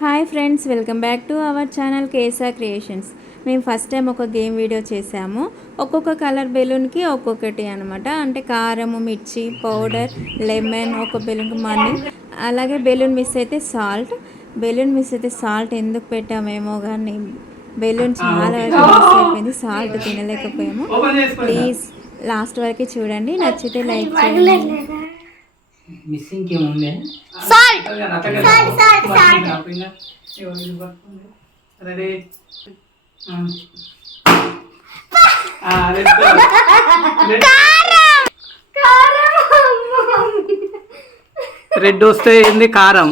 Hi friends welcome back to our channel కేసా creations. మేము first time ఒక game video చేసాము ఒక్కొక్క కలర్ బెలూన్కి ఒక్కొక్కటి అనమాట అంటే కారము మిర్చి పౌడర్ లెమన్ ఒక బెలూన్కి మనీ. అలాగే బెలూన్ మిస్ అయితే సాల్ట్. బెలూన్ మిస్ అయితే సాల్ట్ ఎందుకు పెట్టామేమో కానీ బెలూన్ చాలా వరకు మిస్ అయిపోయింది. సాల్ట్ తినలేకపోయాము. ప్లీజ్ లాస్ట్ వరకు చూడండి. నచ్చితే లైక్ చేయండి. మిస్సింగ్ ఏముంది? Salt. Salt salt salt. Ready red వస్తే ఏంది? కారం.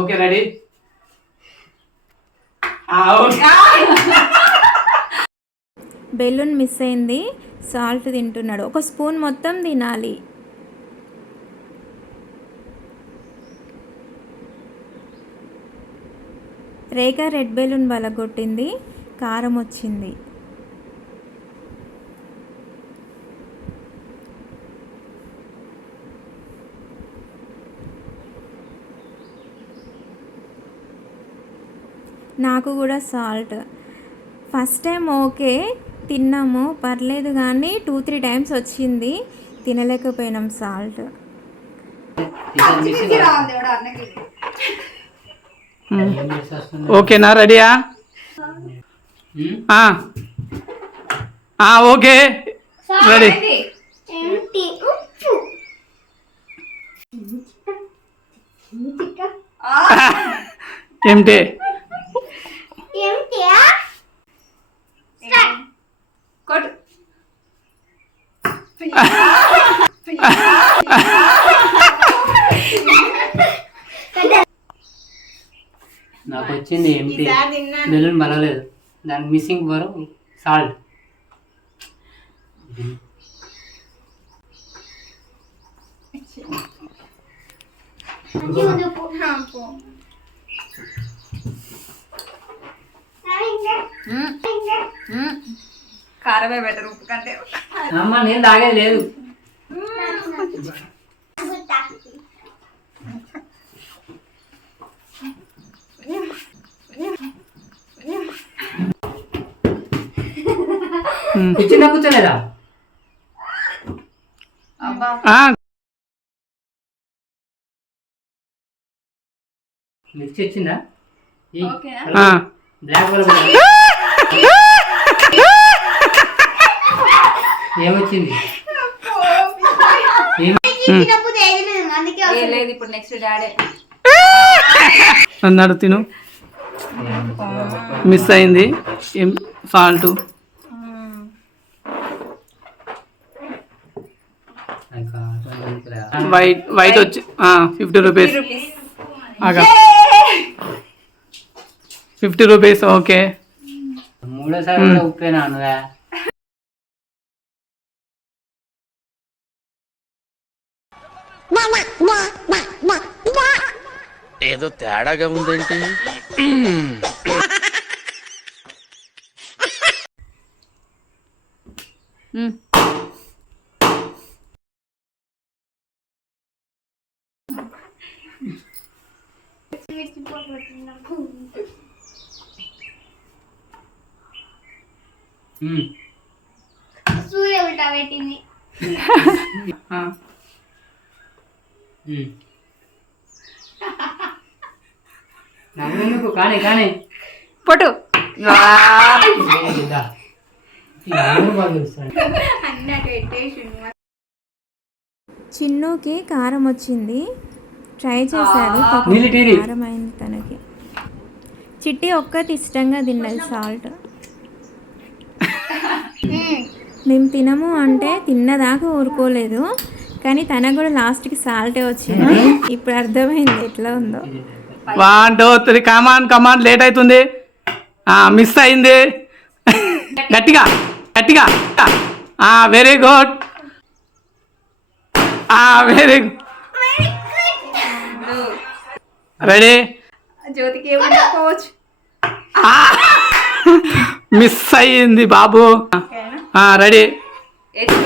Okay ready. బెలూన్ మిస్ అయింది. సాల్ట్ తింటున్నాడు. ఒక స్పూన్ మొత్తం తినాలి. రేఖ రెడ్ బెలూన్ బలగొట్టింది కారం వచ్చింది. నాకు కూడా సాల్ట్ ఫస్ట్ టైం ఓకే తిన్నాము పర్లేదు కానీ టూ త్రీ టైమ్స్ వచ్చింది తినలేకపోయినాం సాల్ట్ ఓకేనా రెడీయా? ఓకే. రెడీ. ఏంటి ఏమిటి ఏంటి నాకు వచ్చింది ఎంటీ బెలూన్ బలలేదు దానికి మిస్సింగ్ ఫర్ సాల్ట్ కారమే బెటర్ ఉప్పు కంటే అమ్మ నేను తాగేది లేదు. కూర్చున్నా కూర్చోలేదా మిర్చి వచ్చిందా ఓకేనా బ్లాక్ బల్బ్ ఏమొచ్చింది? అన్నాడు తిను. మిస్ అయింది. ఏం? సాల్ట్ వైట్ వైట్ వచ్చి fifty rupees fifty rupees okay. మూడోసారి ఉప్పేనా అనుగా ఏదో తేడాగా ఉందేంటి? సూర్య ఉల్టా పెట్టింది. కానీ కానీ. పొట్టు. చిన్నుకి కారం వచ్చింది. ట్రై చేశాడు పాపం మిలిటరీ. కారం అయింది తనకి. చిట్టి ఒక్కటి ఇష్టంగా తిన్నది సాల్ట్. మేము తినము అంటే తిన్నదాకా ఊరుకోలేదు. కానీ తనకు కూడా లాస్ట్కి సాల్టే వచ్చింది. ఇప్పుడు అర్థమైంది ఎట్లా ఉందో. One two three come on come on late అవుతుంది. మిస్ అయింది. గట్టిగా గట్టిగా. Very good very good ready జ్యోతికి ఏమనుకోవచ్చు మిస్ అయ్యింది బాబు. రెడీ మిస్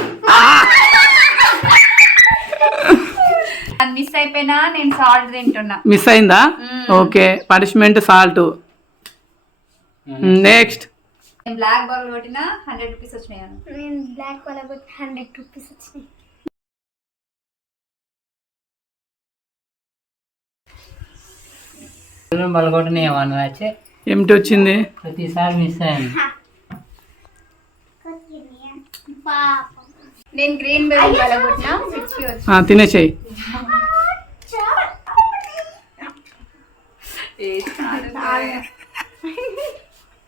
మిస్ అయిపోయినా నేను సాల్ట్ తింటున్నా. మిస్ అయిందా? ఓకే. పనిష్మెంట్ సాల్ట్ నెక్స్ట్ నేను బ్లాక్ బాల్ కొట్టినా హండ్రెడ్ రూపీస్ వచ్చినాయి నేను బ్లాక్ వాళ్ళ హండ్రెడ్ రూపీస్ వచ్చినాయి. బలగొట్టని ఏమన్నా వచ్చి ఏమిటి వచ్చింది ప్రతిసారి మిస్ అయ్యాను పాపం నేను గ్రీన్ పడగొట్టినా మిర్చి తినేసేయి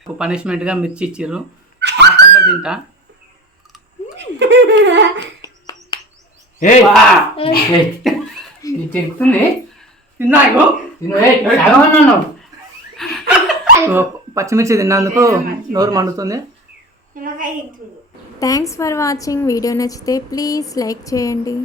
పనిష్మెంట్గా పంట తింటా ఏయ్! ఏయ్! ఇది చెప్తుంది పచ్చిమిర్చి తిన్నందుకు నోరు మండుతుంది. థ్యాంక్స్ ఫర్ వాచింగ్ వీడియో నచ్చితే ప్లీజ్ లైక్ చేయండి.